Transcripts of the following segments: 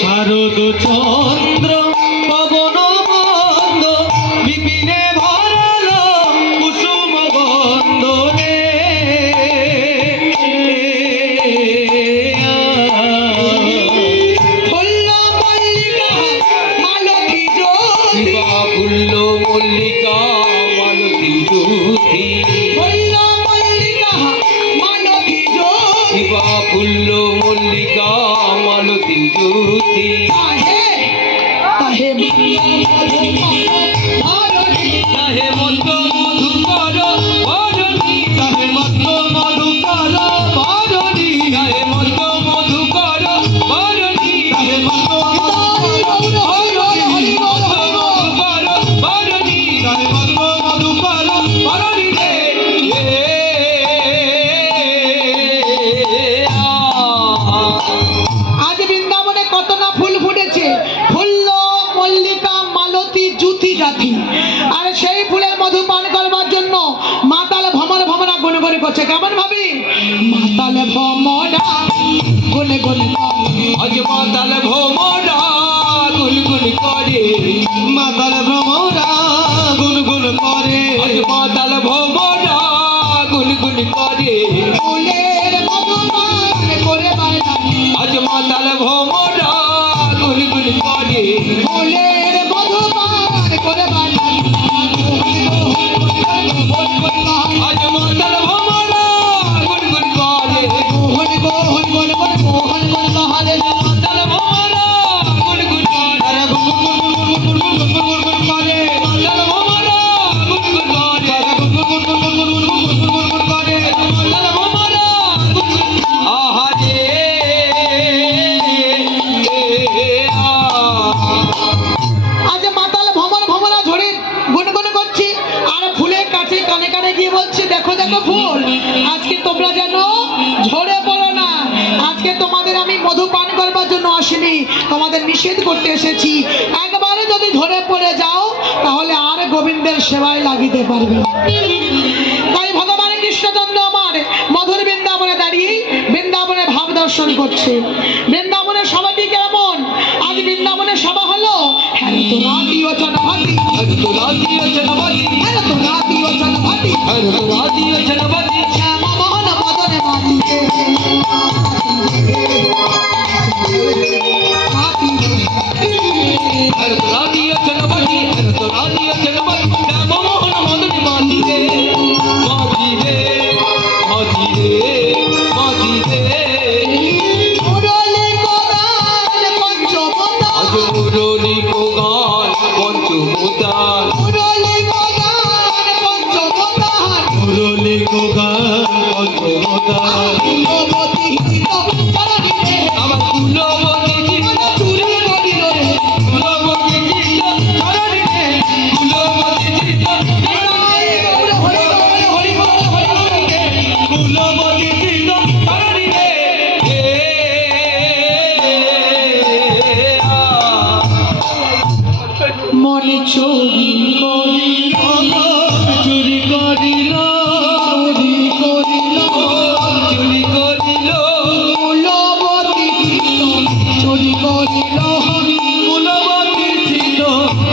শারদ চন্দ্র পবন বন্ধ বিপিনে ভরল কুসুম গন্ধ রে ফুল্ল মল্লিকা মালতী জ্যোতি ফুল্ল মল্লিকা মালতী জ্যোতি ফুল্ল মল্লিকা মালতী জ্যোতি ফুল্ল মল্লিকা মালতী জ্যোতি তাহে তাহে তাহে মত মধুকর বরণী তাহে মত মধুকর বরণী তাহে মত মধুকর বরণী তাহে মত বরণী তাহে মত মধুকর বরণী রে আজ বৃন্দাবনে কত না ফুল ফুটেছে, ফুল্ল মল্লিকা মালতী জ্যোতি জাতি। আর সেই ফুলের মধু পান করবার জন্য মাতাল ভ্রমর ভ্রমরা গুনে গুনে করছে। কেমন ভাবি? মাতাল ভ্রমরা গুনে গুনে আজ মাতাল ভ্রমরা গুনগুন করে মাতাল ভ্রমরা গুনগুন করে আজ মাতাল ভ্রমরা গুনগুন করে ফুলের মধু পান করে বারণ, আজ মাতাল ভ্রমরা গুনগুন করে ফুলের মধু পান করে বারণ। আজ মাতাল ভ্রমরা গুনগুন করে মোহন মোহন মোহন মোহন মোহন মোহন মাতাল ভ্রমরা গুনগুন করে করে মাতাল ভ্রমরা গুনগুন করে মাতাল ভ্রমরা আহারে আজ মাতাল ভ্রমর ভ্রমরা ঝরে গুনগুন করছি আর ফুলের কাছে কানে কানে গিয়ে বলছে, দেখো দেখো ফুল, আজকে তোমরা যেন ঝরে পড়ো না। আজকে তোমাদের আমি মধু পান করবার জন্য আসিনি, তোমাদের নিষেধ করতে এসেছি। একবারে যদি ঝরে পড়ে যাও তাহলে আর গোবিন্দের সেবায় লাগিতে পারবে না। তাই ভগবান কৃষ্ণচন্দ্র আমার মধুর বৃন্দাবনে দাঁড়িয়ে বৃন্দাবনে ভাব দর্শন করছে। বৃন্দাবনের সবাইটি কেমন? আজ বৃন্দাবনের সভা হলো হ্যাঁ তো রাতিও জনভাতি, হর তো রাধিও জনপতি হ্যাঁ তো রাতিও জনভাতি, হর তো রাধিও জনপতি শ্যামা মোহন মদনে মাতিতে হর তো রাধিও জনপতি হর তো রাধিও জনপতি শ্যাম মোহন মদন মাতি রে মাতি রে মাতি রে মাতি রে মুরলী কোদাল পঞ্চমতা, আজ মুরলী কোগান পঞ্চমুদান মুরলী কোদাল পঞ্চমতা, মুরলী কোগান পঞ্চমুদান কুলবতী হিত চরণিতে আমার কুলবতী চিত্ত চুরি করিল রে। কুলবতী চিত্ত চরণী রে কুলবতী চিত্ত চরণী রে হরি বল হরি বল হরি বল। কুলবতী চিত্ত চরণী রে মনে চুরি করিল, চুরি করিল চুরি করিল চুরি করিল কুলবতী হিত চুরি করিল। কুলবতী চিত্ত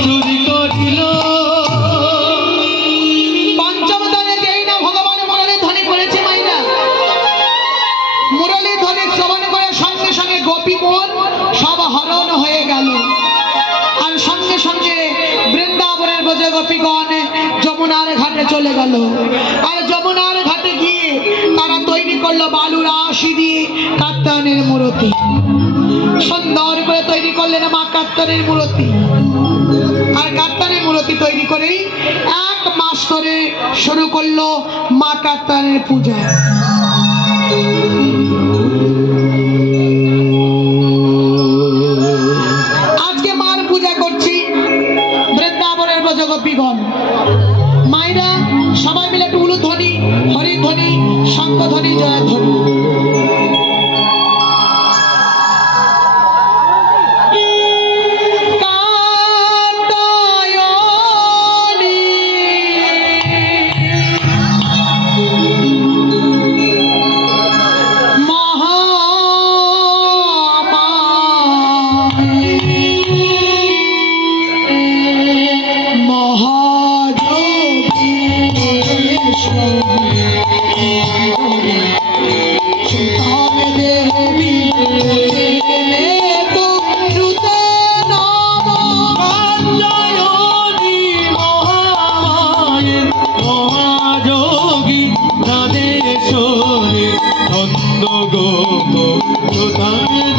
চুরি করিল পঞ্চম দানে যেই না ভগবান মুরলী ধ্বনি করেছে মাইনা, মুরলী ধ্বনি শ্রবণ করে সঙ্গে সঙ্গে গোপী মন সব হরণ হয়ে গেল। আর সঙ্গে সঙ্গে বৃন্দাবনের ব্রজ গোপীগণ যমুনার ঘাটে চলে গেল। আর যমুনার ঘাটে গিয়ে তারা তৈরি করলো বালুর আশি দিয়ে কাত্তায়নের মূর্তি। সুন্দর করে তৈরি করলেন মা কাত্তায়নের মূর্তি। আর কাত্তায়নের মূর্তি তৈরি করেই এক মাস ধরে শুরু করলো মা কাত্তায়নের পূজা। আজকে মার পূজা করছি বৃন্দাবনের ব্রজগোপীগণ। মায়েরা সবাই মিলে একটু উলুধ্বনি, হরিধ্বনি, শঙ্খধ্বনি, জয়ধ্বনি। গো গো কোথায়